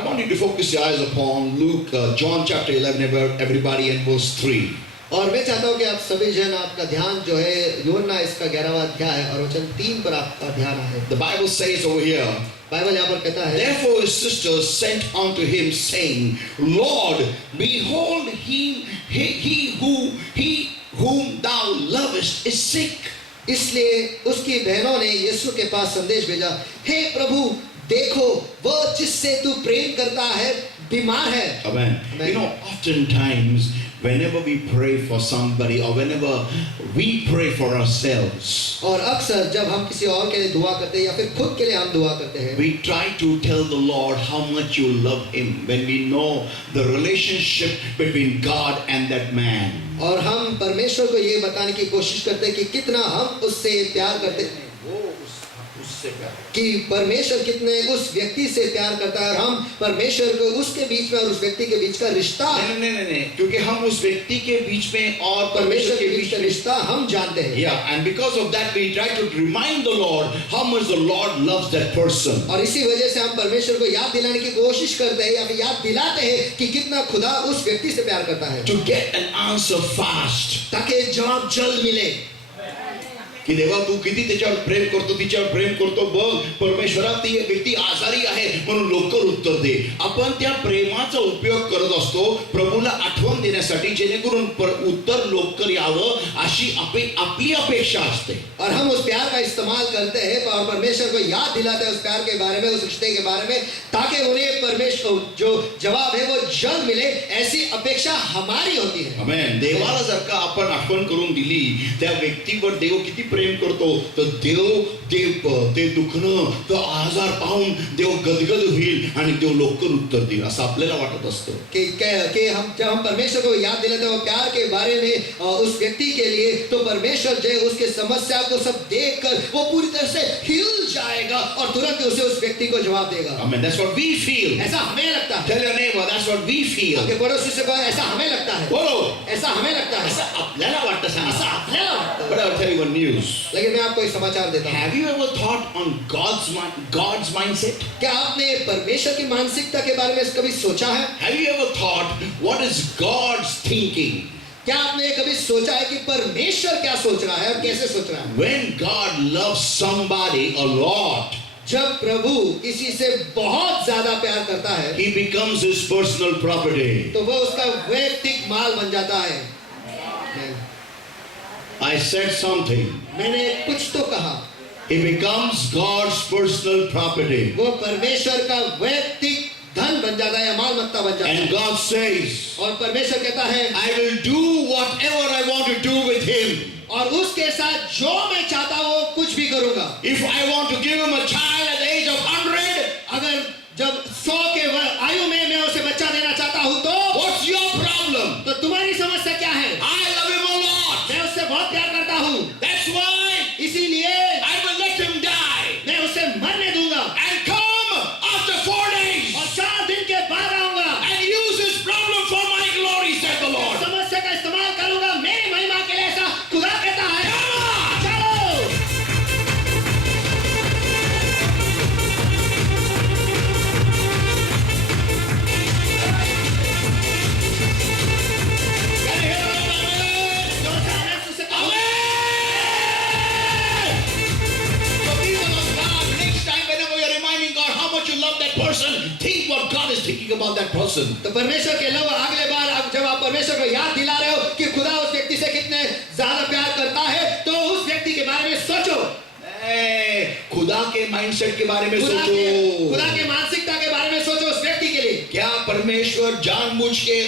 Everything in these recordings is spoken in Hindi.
I want you to focus your eyes upon Luke, John chapter 11, everybody, and verse 3. और मैं चाहता हूँ कि आप सभी जन आपका ध्यान जो है यूहन्ना इसका 11वां अध्याय और वचन 3 पर आपका ध्यान है। The Bible says over here, Bible यहाँ पर कहता है, therefore his sisters sent unto him, saying, Lord, behold, he whom thou lovest is sick. इसलिए उसकी बहनों ने यीशु के पास संदेश भेजा, हे प्रभु देखो वह जिससे तू प्रेम करता है बीमार है। Amen. You know, oftentimes whenever we pray for somebody or whenever we pray for ourselves, और अक्सर जब हम किसी और के लिए दुआ करते हैं या फिर खुद के लिए हम दुआ करते हैं, we try to tell the Lord how much you love him when we know the relationship between God and that man. और हम परमेश्वर को ये बताने की कोशिश करते हैं कि कितना हम उससे प्यार करते हैं, कि परमेश्वर कितने उस व्यक्ति से प्यार करता है और हम परमेश्वर को उसके बीच में और उस व्यक्ति के बीच का रिश्ता, नहीं, क्योंकि हम उस व्यक्ति के बीच में और परमेश्वर के बीच का रिश्ता हम जानते हैं। Yeah, and because of that we try to remind the Lord how much the Lord loves that person. और इसी वजह से हम परमेश्वर को याद दिलाने की कोशिश करते हैं या फिर याद दिलाते हैं कि कितना खुदा उस व्यक्ति से प्यार करता है, To get an answer fast. ताकि जवाब जल्द मिले। की देवा तू किती त्याच्यावर प्रेम करतो, तिच्यावर प्रेम करतो, बघ परमेश्वरा ती व्यक्ती आजारी आहे म्हणून लवकर उत्तर दे. आपण त्या प्रेमाचा उपयोग करत असतो प्रभूला आठवण देण्यासाठी, जेणेकरून उत्तर लवकर यावं अशी आपली अपेक्षा असते. और हम उस प्यार का इस्तेमाल करते हैं और परमेश्वर को याद दिलाते हैं उस प्यार के बारे में, उस रिश्ते के बारे में, ताकि उन्हें परमेश्वर जो जवाब है वो जल्द मिले, ऐसी अपेक्षा हमारी होती है। आमेन. देवाला जर का आपण आठवण करून दिली त्या व्यक्तीवर देव किती प्रेम करतो, तर देव ते दुखणं, तो आजार पाहून देव गदगद होईल आणि देव लवकर उत्तर देईल असं आपल्याला वाटत असतं. कि हम जब हम परमेश्वर को याद दिलाते हैं प्यार के बारे में उस व्यक्ति के लिए, तो परमेश्वर जो है उसके समस्या को सब देखकर वो पूरी तरह से हिल जाएगा और तुरंत उसे उस व्यक्ति को जवाब देगा। Amen. That's what we feel. ऐसा हमें लगता है। Tell your neighbor, that's what we feel. आपके पड़ोसी से कहो, ऐसा हमें लगता है। बोलो, ऐसा हमें लगता है। ऐसा आपल्याला वाटतं सांग. ऐसा आपल्याला लगता है। But I'll tell you one news. लेकिन मैं आपको एक समाचार देता हूँ। Have you ever thought on God's mindset? क्या आपने परमेश्वर की मानसिकता के बारे में कभी सोचा है? Have you ever thought what is God's thinking? क्या आपने कभी सोचा है कि परमेश्वर क्या सोच रहा है और कैसे सोच रहा है? When God loves somebody a lot, जब प्रभु किसी से बहुत ज्यादा प्यार करता है, he becomes his personal property. तो वो उसका वैयक्तिक माल बन जाता है। I said something. मैंने कुछ तो कहा। He becomes God's personal property. वो परमेश्वर का वैयक्तिक धन बन जाता है, माल मत्ता बन जाता है। And God says, और परमेश्वर कहता है, I will do whatever I want to do with him. और उसके साथ जो मैं चाहता हूँ कुछ भी करूँगा। If I want to give him a child at the age of 100, अगर जब 100 के आयु में मैं उसे बच्चा देना चाहता हूँ तो what's your problem? तो तुम्हारी समस्या क्या है? I love him a lot. मैं उससे बहुत प्यार करता हूँ, That's why इसीलिए I will let him die मैं उसे मरने दूंगा and come after 4 days और 4 दिन के बाद आऊंगा and use his problem for my glory, said the Lord. समस्या का इस्तेमाल करूंगा मेरी महिमा के लिए, ऐसा खुदा कहता है। चलो Think what God is thinking about that person. तो परमेश्वर के अलावा अगले बार जब आप परमेश्वर को याद दिला रहे हो कि खुदा उस व्यक्ति से कितने ज्यादा प्यार करता है, तो उस व्यक्ति के बारे में सोचो। खुदा के माइंडसेट के बारे में सोचो, खुदा के मानसिकता के बारे में सोचो उस व्यक्ति के लिए। क्या परमेश्वर जानबूझ के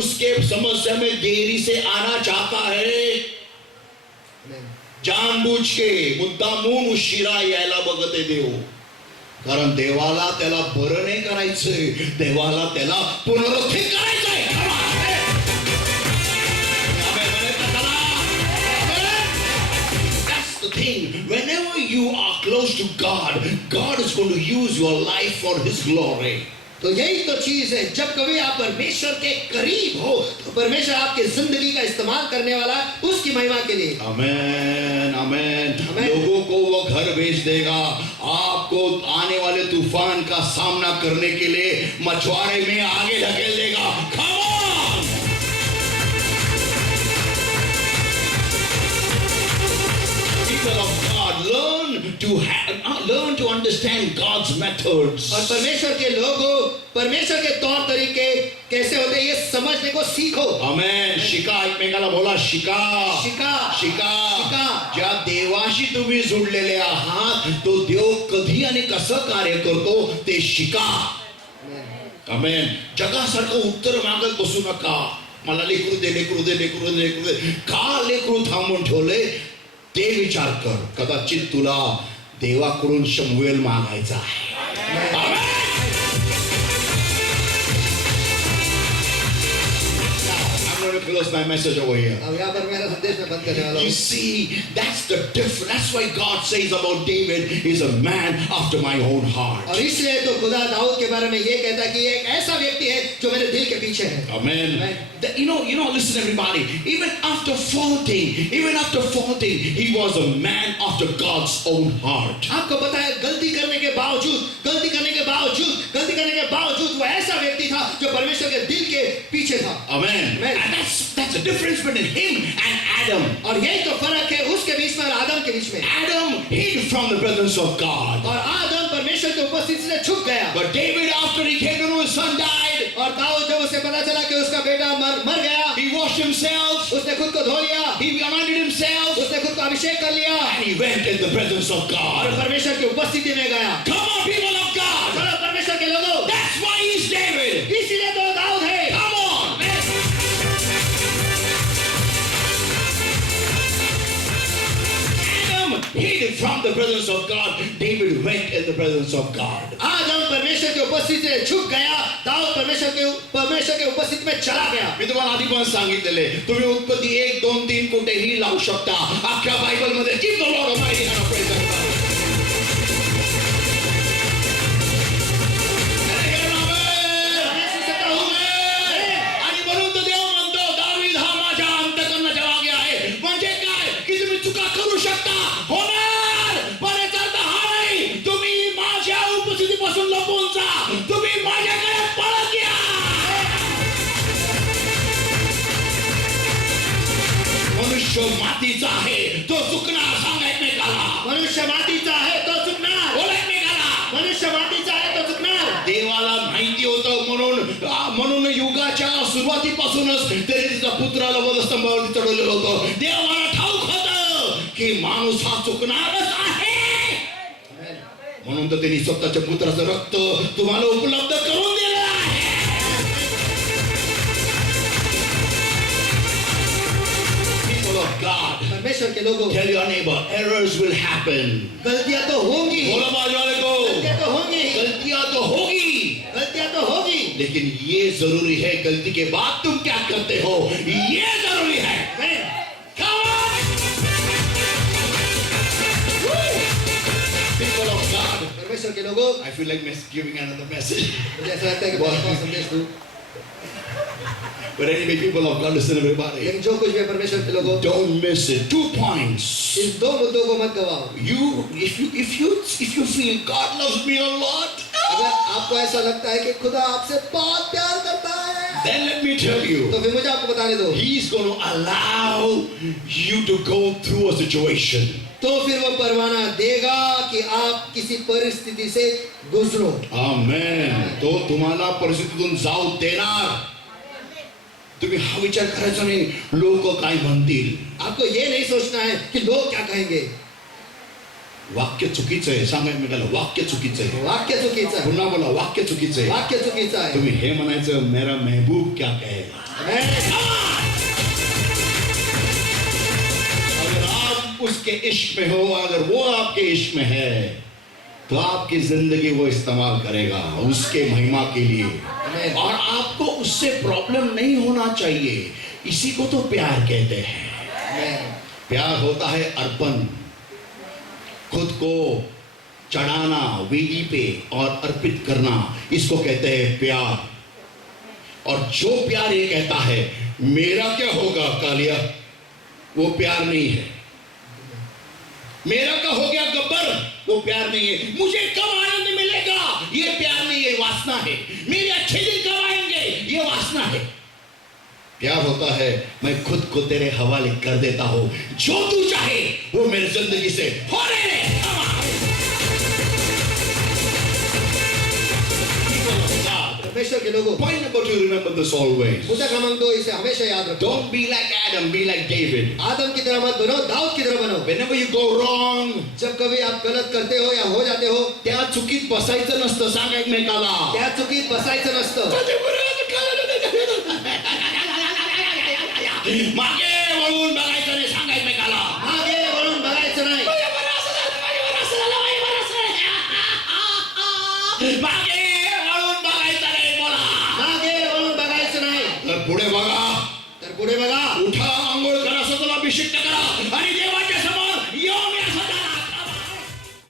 उसके समस्या में देरी से आना चाहता है? जानबूझ के मुद्दामून उशिरा यायला बघते देव, कारण देवाला त्याला बरं नाही करायचंय, देवाला त्याला पुनरुत्थित करायचंय. That's the thing. Whenever you are close to God, God is going to use your life for His glory. तो यही तो चीज है, जब कभी आप परमेश्वर के करीब हो तो परमेश्वर आपकी जिंदगी का इस्तेमाल करने वाला उसकी महिमा के लिए। आमेन, आमेन. लोगों को वो घर भेज देगा, आपको आने वाले तूफान का सामना करने के लिए मछुआरे में आगे ढकेल देगा। Come on! People of God, learn to understand God's methods. और परमेश्वर के लोगों, परमेश्वर के तौर तरीके कैसे होते हैं ये समझने को सीखो। आमेन। शिका एकमेकाला बोला, शिका शिका शिका शिका। ज्या देवाशी तुम्ही जोडलेले आहात तो देव कधी आणि कसं कार्य करतो ते शिका। आमेन। जगासारखं उत्तर मागत बसू नका, मला लेकरू दे लेकरू दे लेकरू दे लेकरू दे, का लेकरू थांबून ठेवले ते विचार कर। कदाचित तुला देवाकडून शमूएल मागायचा आहे। आमेन। I'm going to close my message over here. अब यहाँ पर मेरा संदेश मैं बंद करने वाला You हूँ। see, that's the difference. That's why God says about David, he's a man after my own heart. और इसलिए तो खुदा दाऊद के बारे में ये कहता है कि ये एक ऐसा व्यक्ति है जो मेरे दिल के पीछे है। Amen. Amen. You know, listen everybody. Even after faulting, he was a man after God's own heart. आपको पता है गलती करने के बावजूद वो ऐसा व्यक्ति था जो परमेश्वर के दिल के पीछे था। Amen. Amen. And that's the difference between him and Adam. और यही तो फर्क है उसके बीच में और आदम के बीच में। Adam hid from the presence of God. और आदम परमेश्वर की उपस्थिति से छुप गया। But David, after he came to know his son died, और दाऊद जब उसे पता चला कि उसका बेटा मर गया, he washed himself, उसने खुद को धो लिया, he anointed himself, उसने खुद को अभिषेक कर लिया and he went in the presence of और God. परमेश्वर की उपस्थिति में गया। Come on, people of God. चलो परमेश्वर के लोगों, That's why he's David. इसीलिए तो दाऊद है। Come on. Adam hid from the presence of God. David went in the presence of God. आदम परमेश्वर की उपस्थिति से छुप गया, दाऊद परमेश्वर के उपस्थिति में चला गया। मी तुम्हाला आधी पण सांगितलेले, तुम्ही उत्पत्ती 1, 2, 3 कुठेही लावू शकता। अख्ख्या बायबल मध्ये give the Lord a mighty hand of praise and glory. आणि म्हणून तर देव म्हणतो दावीद हा माझ्या अंतःकरणाच्या मागे आहे। म्हणजे काय की तुम्ही चुका करू शकता, होणार, पण याचा अर्थ हा नाही तुम्ही माझ्या उपस्थितीपासून लपून जा, तुम्ही माझ्याकडे पळत या। मनुष्य मातीचा आहे तो चुकणार, सांगा एकमेकाला। मनुष्य मातीचा आहे तो चुकणार, बोला एकमेकाला। मनुष्य मातीचा आहे तो चुकणार। देवाला माहिती होतं म्हणून युगाच्या सुरुवातीपासूनच त्याने तिचा पुत्राला वधस्तंभावरती चढवलेलं होतं। देवाला ठाऊक होतं की माणूस हा चुकणारच आहे, म्हणून तर त्यांनी स्वतःच्या पुत्राचं रक्त तुम्हाला उपलब्ध करून दिलं आहे। People of God, परमेश्वर के लोगों, tell your neighbor, errors will happen. गलतियां तो होंगी, बोलो बाजू वाले को, गलतियां तो होंगी, गलतियां तो होगी, गलतियां तो होगी, लेकिन ये जरूरी है गलती के बाद तुम क्या करते हो, ये जरूरी है। Come on! Woo! People of God, परमेश्वर के लोगों, I feel like giving another message. मुझे ऐसा लगता है कि मैं आपको संदेश दूं, But anyway, people of God, listen everybody. लेकिन जो कुछ भी है परमेश्वर के लोगों, Don't miss it. 2 points. इन 2 मुद्दों को मत गवाओ। If you feel God loves me a lot, अगर आपको ऐसा लगता है कि खुदा आपसे बहुत प्यार करता है, then let me tell you, तो फिर मुझे आपको बताने दो, He's going to allow you to go through a situation. तो फिर वो परवाना देगा कि आप किसी परिस्थिति से गुजरो। Amen. तो तुम्हाला परिस्थितीतून जाऊ देणार। तुम्ही हा विचार करायचा नाही लोक काय म्हणतील। आपको ये नहीं सोचना है कि लोग क्या कहेंगे। वाक्य चुकीचं आहे, सांगा एकमेकाला वाक्य चुकीचं आहे। वाक्य चुकीचं आहे, पुन्हा बोला वाक्य चुकीचं आहे। वाक्य चुकीचं आहे। तुम्ही हे म्हणायचं मेरा महबूब क्या कहेगा। अगर आप उसके इश्क में हो, अगर वो आपके इश्क में है, तो आपकी जिंदगी वो इस्तेमाल करेगा उसके महिमा के लिए। और आपको उससे प्रॉब्लम नहीं होना चाहिए। इसी को तो प्यार कहते हैं। प्यार होता है अर्पण, खुद को चढ़ाना वेदी पे और अर्पित करना, इसको कहते हैं प्यार। और जो प्यार ये कहता है मेरा क्या होगा कालिया, वो प्यार नहीं है। मेरा क्या हो गया गब्बर, वो प्यार नहीं है। मुझे कब आनंद मिलेगा, ये प्यार नहीं है, वासना है। मेरे अच्छे दिन कब आएंगे, ये वासना है। प्यार होता है मैं खुद को तेरे हवाले कर देता हूं, जो तू चाहे वो मेरी जिंदगी से हो रहे। परमेश्वर के लोगों, Point number 2, remember this always. मुद्दा क्रमांक 2, इसे हमेशा याद रखो। Don't be like Adam, be like David. आदम की तरह मत बनो, दाऊद की तरह बनो। Whenever you go wrong, जब कभी आप गलत करते हो या हो जाते हो, त्या चुकीत बसायचं नसतं, सांग एकमेकाला. त्या चुकीत बसायचं नसतं. मागे वळून बघायचं नाही, सांग एकमेकाला. मागे वळून बघायचं नाही. मागे वळून बघायचं नाही, बोला. मागे वळून बघायचं नाही. तर पुढे बघा. तर पुढे बघा.